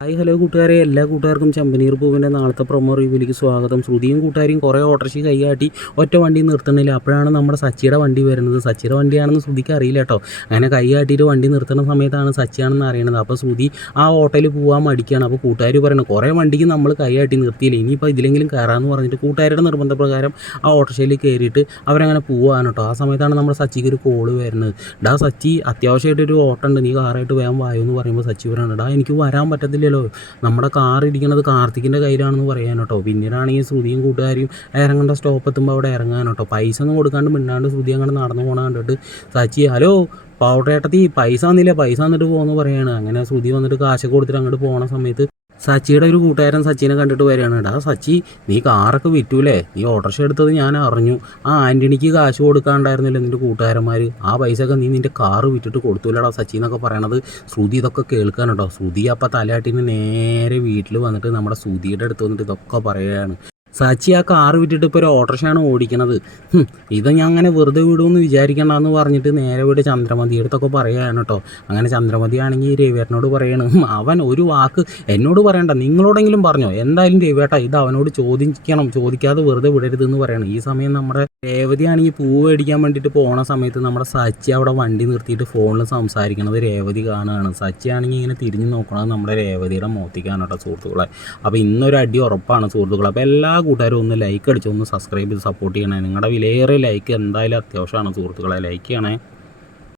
Hi hello കൂട്ടുകാരെ, എല്ലാ കൂട്ടുകാർക്കും ചെമ്പനീർ പൂവിൻ്റെ നാളത്തെ പ്രൊമോ റിവ്യൂവിലേക്ക് സ്വാഗതം. ശ്രുതിയും കൂട്ടുകാരും കുറേ ഓട്ടോറിക്ഷ കൈകാട്ടി ഒറ്റ വണ്ടി നിർത്തണില്ല. അപ്പോഴാണ് നമ്മുടെ സച്ചിയുടെ വണ്ടി വരുന്നത്. സച്ചിയുടെ വണ്ടിയാണെന്ന് ശ്രുതിക്ക് അറിയില്ല കേട്ടോ. അങ്ങനെ കൈകാട്ടിയിട്ട് വണ്ടി നിർത്തുന്ന സമയത്താണ് സച്ചിയാണെന്ന് അറിയണത്. അപ്പോൾ ശ്രുതി ആ ഓട്ടോയിൽ പോകാൻ മടിക്കുകയാണ്. അപ്പോൾ കൂട്ടുകാർ പറയുന്നത് കുറേ വണ്ടിക്ക് നമ്മൾ കൈകാട്ടി നിർത്തിയില്ല, ഇനിയിപ്പോൾ ഇതിലെങ്കിലും കയറാമെന്ന് പറഞ്ഞിട്ട് കൂട്ടുകാരുടെ നിർബന്ധപ്രകാരം ആ ഓട്ടോറിക്ഷയിൽ കയറിയിട്ട് അവരങ്ങനെ പോവാണ് കേട്ടോ. ആ സമയത്താണ് നമ്മുടെ സച്ചിക്ക് ഒരു കോള് വരുന്നത്. സച്ചി, അത്യാവശ്യമായിട്ടൊരു ഓട്ടം ഉണ്ട്, നീ കാറായിട്ട് വേഗം വായോ എന്ന് പറയുമ്പോൾ സച്ചി പറയുന്നത്, എനിക്ക് വരാൻ പറ്റത്തില്ല, നമ്മുടെ കാർ ഇരിക്കുന്നത് കാർത്തിക്കിൻ്റെ കയ്യിലാണെന്ന് പറയാൻ കേട്ടോ. പിന്നീടാണെങ്കിൽ ശ്രുതിയും കൂട്ടുകാരും ഇറങ്ങേണ്ട സ്റ്റോപ്പ് എത്തുമ്പോൾ അവിടെ ഇറങ്ങാൻ കേട്ടോ. പൈസ ഒന്നും കൊടുക്കാണ്ട് മിണ്ടാണ്ട് ശ്രുതി അങ്ങനെ നടന്നു പോകണ കണ്ടിട്ട് സച്ചി, ഹലോ പൗഡറേട്ടത്തി, പൈസ വന്നില്ല, പൈസ വന്നിട്ട് പോകുമെന്ന് പറയാണ്. അങ്ങനെ ശ്രുതി വന്നിട്ട് കാശൊക്കെ കൊടുത്തിട്ട് അങ്ങോട്ട് പോകണ സമയത്ത് സച്ചിയുടെ ഒരു കൂട്ടുകാരൻ സച്ചിനെ കണ്ടിട്ട് വരികയാണ്. സച്ചി, നീ കാറൊക്കെ വിറ്റൂലേ, നീ ഓട്ടോറിക്ഷ എടുത്തത് ഞാൻ അറിഞ്ഞു, ആ ആൻ്റണിക്ക് കാശ് കൊടുക്കാണ്ടായിരുന്നില്ല നിൻ്റെ കൂട്ടുകാരന്മാർ, ആ പൈസയൊക്കെ നീ നിൻ്റെ കാറ് വിറ്റിട്ട് കൊടുത്തൂലടാ സച്ചി എന്നൊക്കെ പറയണത്. ശ്രുതി ഇതൊക്കെ കേൾക്കാനുണ്ടോ. ശ്രുതി അപ്പം തലയാട്ടിന് നേരെ വീട്ടിൽ വന്നിട്ട് നമ്മുടെ ശ്രുതിയുടെ അടുത്ത് വന്നിട്ട് ഇതൊക്കെ പറയുകയാണ്. സച്ചി ആ കാറ് വിട്ടിട്ട് ഇപ്പോൾ ഒരു ഓട്ടോറിക്ഷയാണ് ഓടിക്കണത്, ഇത് ഞാൻ അങ്ങനെ വെറുതെ വിടുമെന്ന് വിചാരിക്കണ്ടെന്ന് പറഞ്ഞിട്ട് നേരെ വീട് ചന്ദ്രമതി അടുത്തൊക്കെ പറയുകയാണ് കേട്ടോ. അങ്ങനെ ചന്ദ്രമതി ആണെങ്കിൽ രവിയേട്ടനോട് പറയണം, അവൻ ഒരു വാക്ക് എന്നോട് പറയണ്ട, നിങ്ങളോടെങ്കിലും പറഞ്ഞോ, എന്തായാലും രവിയേട്ട ഇത് അവനോട് ചോദിക്കണം, ചോദിക്കാതെ വെറുതെ വിടരുതെന്ന് പറയണം. ഈ സമയം നമ്മുടെ രേവതി ആണെങ്കിൽ പൂവ് മേടിക്കാൻ വേണ്ടിയിട്ട് പോണ സമയത്ത് നമ്മുടെ സച്ചി അവിടെ വണ്ടി നിർത്തിയിട്ട് ഫോണിൽ സംസാരിക്കണത് രേവതി കാണുകയാണ്. സച്ചി ആണെങ്കിൽ ഇങ്ങനെ തിരിഞ്ഞ് നോക്കണത് നമ്മുടെ രേവതിയുടെ മോത്തിക്കാണ് കേട്ടോ സുഹൃത്തുക്കളെ. അപ്പോൾ ഇന്നൊരു അടി ഉറപ്പാണ് സുഹൃത്തുക്കളെ. അപ്പോൾ എല്ലാ കൂട്ടുകാരും ഒന്ന് ലൈക്ക് അടിച്ച് ഒന്ന് സബ്സ്ക്രൈബ് ചെയ്ത് സപ്പോർട്ട് ചെയ്യണേ. നിങ്ങളുടെ വിലയേറെ ലൈക്ക് എന്തായാലും അത്യാവശ്യമാണ് സുഹൃത്തുക്കളെ, ലൈക്ക് ചെയ്യണേ.